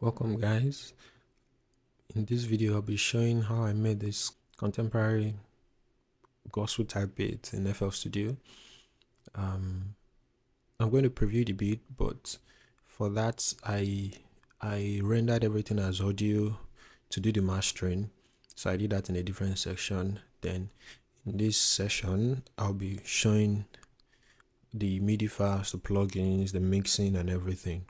Welcome guys. In this video I'll be showing how I made this contemporary gospel type beat in FL Studio. I'm going to preview the beat, but for that I rendered everything as audio to do the mastering. So I did that in a different section. Then in this session I'll be showing the MIDI files, the plugins, the mixing and everything.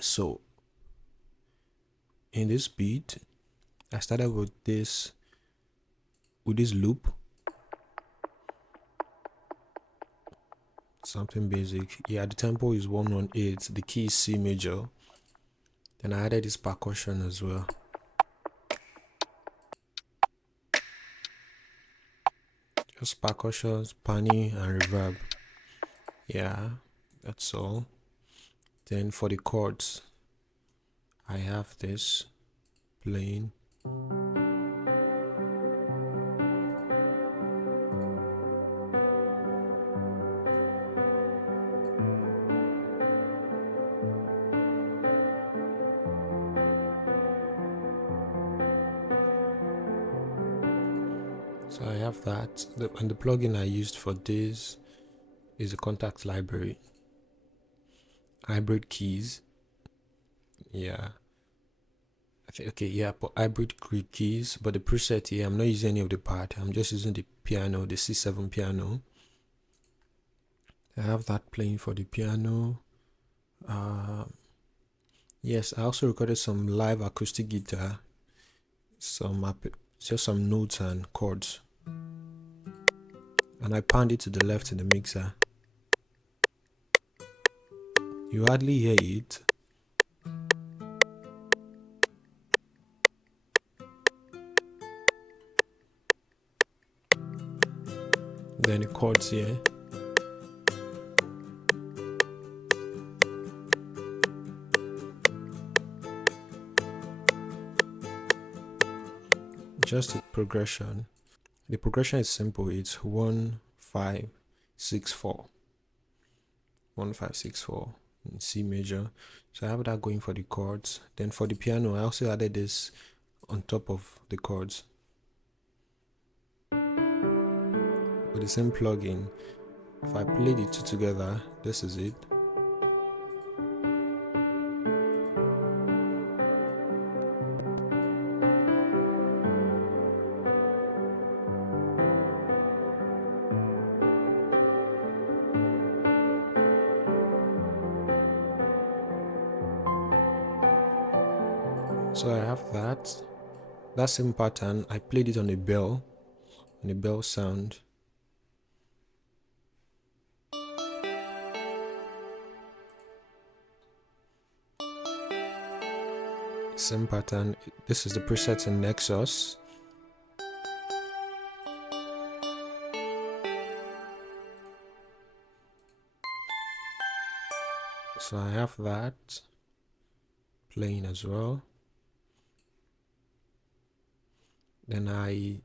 So in this beat I started with this loop, something basic. The tempo is 118, the key is C major. Then I added this percussion as well. Just percussions, panning and reverb. Yeah, that's all. Then for the chords I have this playing. So I have that, and the plugin I used for this is a Kontakt library, hybrid keys. Yeah, I think, okay, yeah, but hybrid keys, but the preset here, I'm not using any of the pad, I'm just using the piano, the C7 piano. I have that playing for the piano. Yes, I also recorded some live acoustic guitar, just some notes and chords, and I panned it to the left in the mixer. You hardly hear it. Then the chords here. Just a progression. The progression is simple. It's 1 5 6 4. 1 5 6 4 in C major. So I have that going for the chords. Then for the piano, I also added this on top of the chords with the same plugin. If I play the two together, this is it. So I have that same pattern. I played it on a bell sound. Same pattern. This is the preset in Nexus. So I have that playing as well. Then I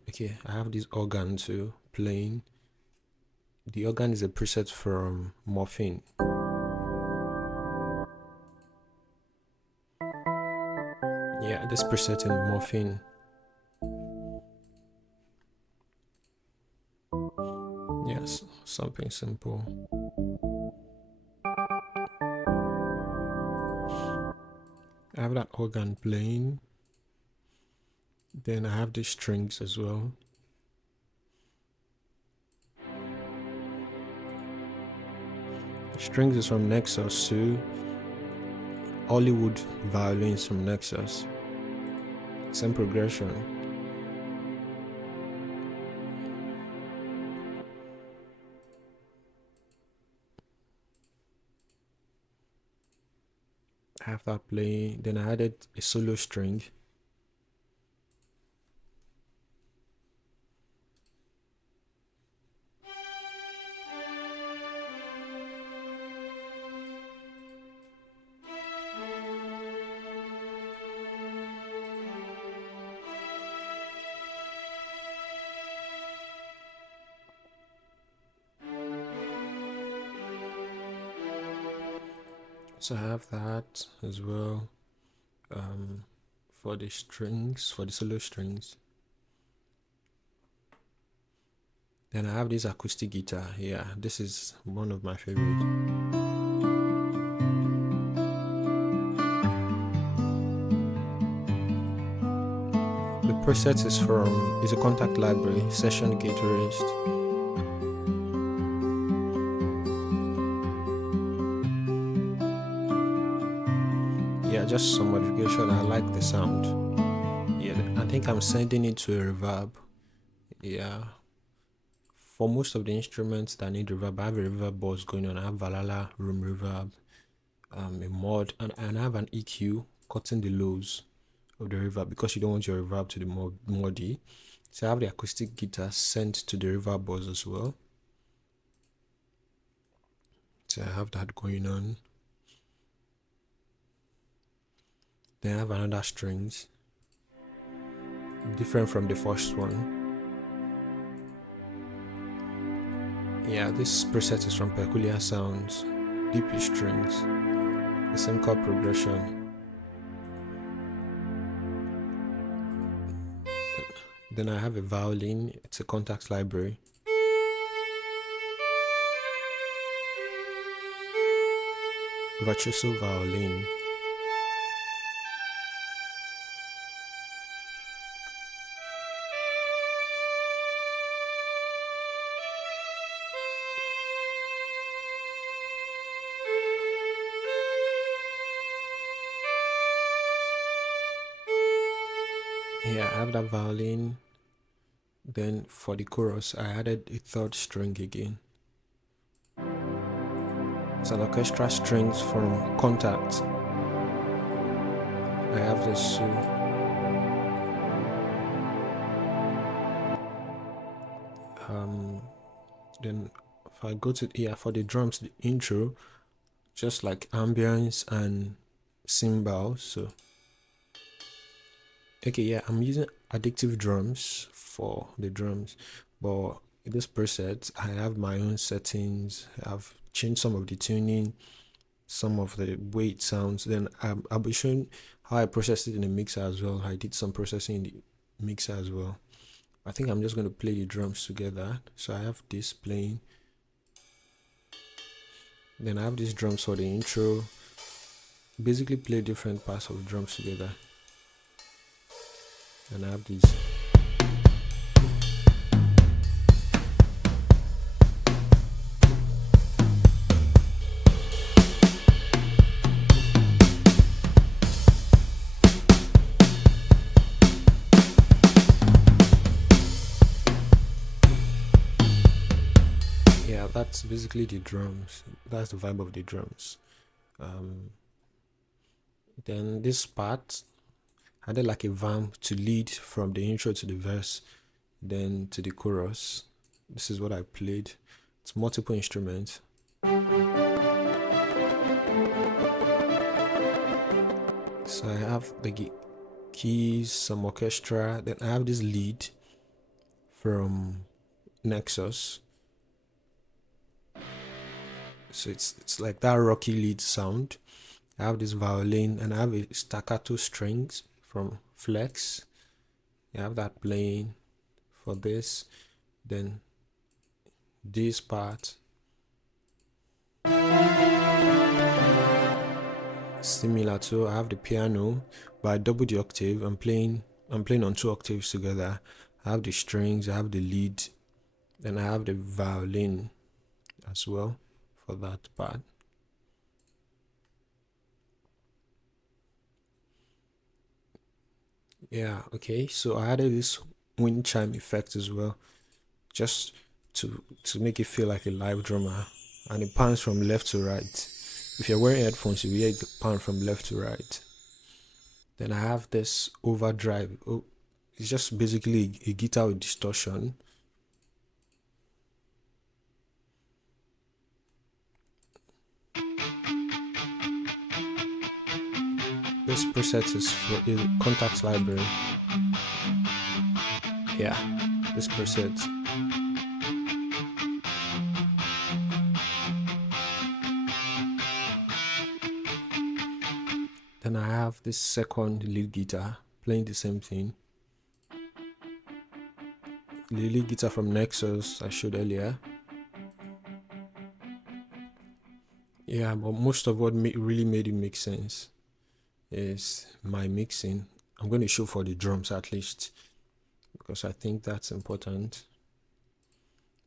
have this organ too playing. The organ is a preset from Morphine. Yeah, this preset in Morphine. Yes, something simple. I have that organ playing. Then I have the strings as well. Strings is from Nexus too. Hollywood violins from Nexus. Same progression. I have that playing. Then I added a solo string. So I have that as well for the strings, for the solo strings. Then I have this acoustic guitar. Yeah, this is one of my favorites. The preset is a Kontakt library, Session Guitarist. Yeah, just some modification. I like the sound. Yeah, I think I'm sending it to a reverb. Yeah. For most of the instruments that need reverb, I have a reverb bus going on. I have Valhalla room reverb, a mod, and I have an EQ cutting the lows of the reverb because you don't want your reverb to be more muddy. So I have the acoustic guitar sent to the reverb bus as well. So I have that going on. Then I have another strings, different from the first one. Yeah, this preset is from Peculiar Sounds, DP strings, the same chord progression. Then I have a violin, it's a Kontakt library. Virtuoso violin. Yeah, I have that violin. Then for the chorus, I added a third string again. It's an orchestra strings from Kontakt. I have this too. Then if I go to for the drums, the intro, just like ambience and cymbals. So okay, yeah, I'm using Addictive Drums for the drums, but in this preset I have my own settings. I've changed some of the tuning, some of the weight sounds. Then I'll be showing how I processed it in the mixer as well. I did some processing in the mixer as well. I think I'm just going to play the drums together. So I have this playing. Then I have these drums for the intro. Basically play different parts of drums together. And I have these. Yeah, that's basically the drums. That's the vibe of the drums. Then this part, I did like a vamp to lead from the intro to the verse, then to the chorus. This is what I played. It's multiple instruments. So I have the keys, some orchestra, then I have this lead from Nexus. So it's like that rocky lead sound. I have this violin and I have a staccato strings from Flex. I have that playing for this. Then this part, similar to, I have the piano, but I double the octave. I'm playing on 2 octaves together. I have the strings, I have the lead, then I have the violin as well for that part. Yeah, okay. So I added this wind chime effect as well, just to make it feel like a live drummer, and it pans from left to right. If you're wearing headphones, you hear it pan from left to right. Then I have this overdrive. Oh, it's just basically a guitar with distortion. This preset is for a Kontakt library. Yeah, this preset. Then I have this second lead guitar playing the same thing. The lead guitar from Nexus I showed earlier. Yeah, but most of what really made it make sense is my mixing. I'm going to show for the drums at least, because I think that's important.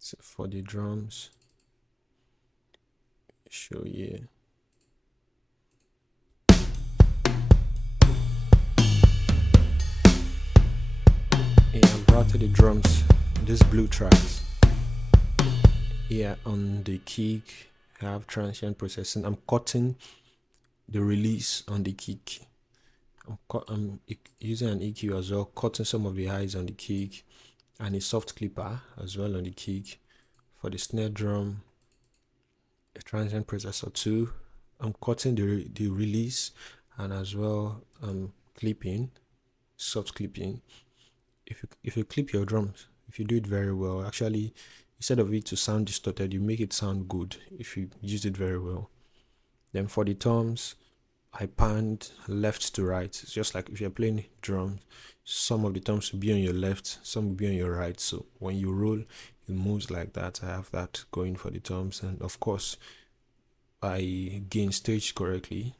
So for the drums, show you. Yeah, I brought to the drums these blue tracks. Yeah, on the kick, I have transient processing. I'm cutting the release on the kick. I'm using an EQ as well, cutting some of the highs on the kick, and a soft clipper as well on the kick. For the snare drum, a transient processor too. I'm cutting the release, and as well clipping, soft clipping. If you clip your drums, if you do it very well, actually, instead of it to sound distorted, you make it sound good if you use it very well. Then for the toms, I panned left to right. It's just like if you're playing drums, some of the toms will be on your left, some will be on your right. So when you roll, it moves like that. I have that going for the toms, and of course, I gain stage correctly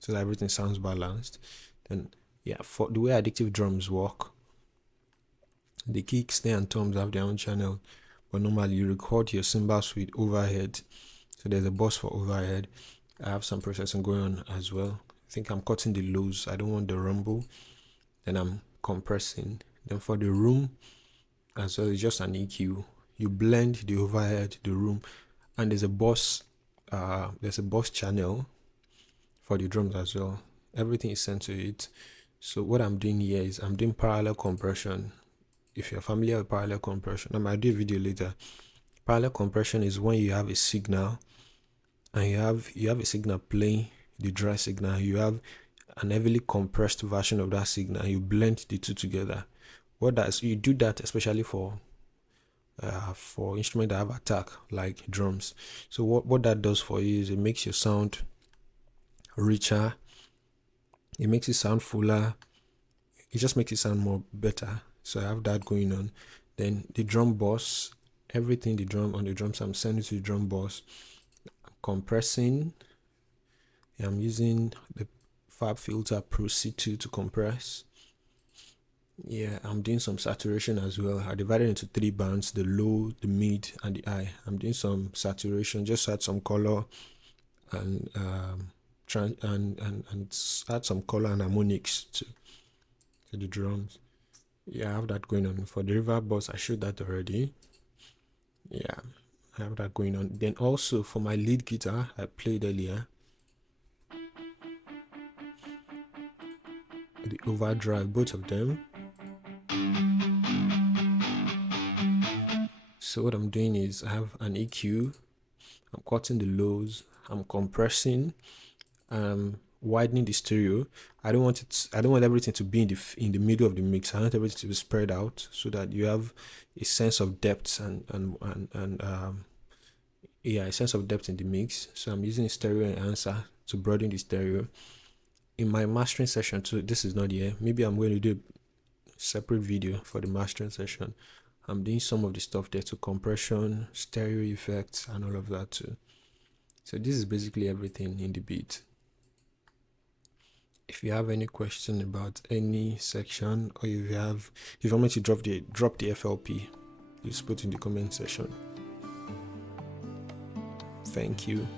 so that everything sounds balanced. Then yeah, for the way addictive drums work, the kick, snare, and toms have their own channel, but normally you record your cymbals with overhead. So there's a bus for overhead. I have some processing going on as well. I think I'm cutting the lows. I don't want the rumble. Then I'm compressing. Then for the room as well, it's just an EQ. You blend the overhead, the room, and there's a bus. There's a bus channel for the drums as well. Everything is sent to it. So what I'm doing here is I'm doing parallel compression. If you're familiar with parallel compression, I might do a video later. Parallel compression is when you have a signal and you have a signal playing the dry signal. You have an heavily compressed version of that signal. You blend the two together. You do that especially for instruments that have attack like drums. So what that does for you is it makes your sound richer. It makes it sound fuller. It just makes it sound more better. So I have that going on. Then the drum boss, everything on the drums, I'm sending to the drum boss. I'm compressing. I'm using the FabFilter Pro C2 to compress. Yeah, I'm doing some saturation as well. I divided into 3 bands: the low, the mid, and the high. I'm doing some saturation, just add some color and add some color and harmonics to the drums. Yeah, I have that going on. For the reverb bus, I showed that already. Yeah, I have that going on. Then also for my lead guitar I played earlier, the overdrive, both of them. So what I'm doing is I have an EQ, I'm cutting the lows, I'm compressing, widening the stereo. I don't want everything to be in the middle of the mix. I want everything to be spread out so that you have a sense of depth and a sense of depth in the mix. So I'm using a stereo enhancer to broaden the stereo. In my mastering session too, this is not here. Maybe I'm going to do a separate video for the mastering session. I'm doing some of the stuff there to compression, stereo effects, and all of that too. So this is basically everything in the beat. If you have any question about any section, or if you want me to drop the FLP, just put in the comment section. Thank you.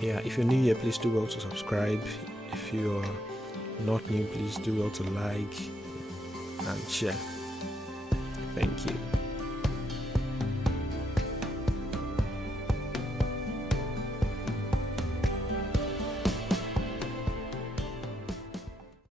Yeah, if you're new here, please do well to subscribe. If you are not new, please do well to like and share. Thank you.